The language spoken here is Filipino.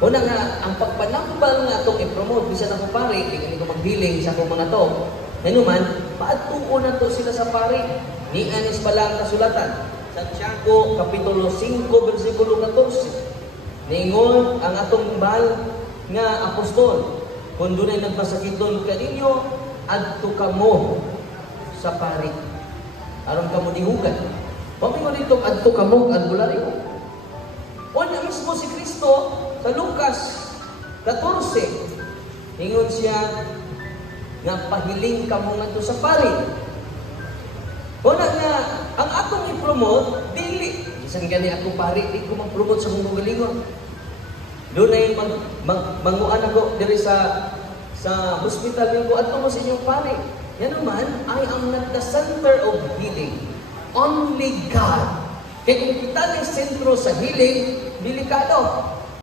Una nga, ang pagpanambal nga itong i-promote, bisa na ko pare, hindi ko maghiling sa akong mga to. Ngayon paatuko na to sila sa pare. Ni anis palang kasulatan. Santiago, Kapitulo 5, versikulo 14. Ningon ang atong mahal nga apostol. Kung doon ay nagpasakiton kaninyo, adto kamo sa pare. Aron kamo dihugan. Pamingon dito, adto kamo, albularyo. O na mismo si Kristo, sa Lucas 14, ingon siya nga pahiling ka mo nga sa pari. Una nga, ang akong i-promote, dili. Isang gani ako pari, di ko mag-promote sa mong galingon. Doon ay manguan ako diri sa hospital yung buat mo sa inyong pari. Yan naman, I am not the center of healing. Only God. Kaya kung kita ng sentro sa healing, delikado.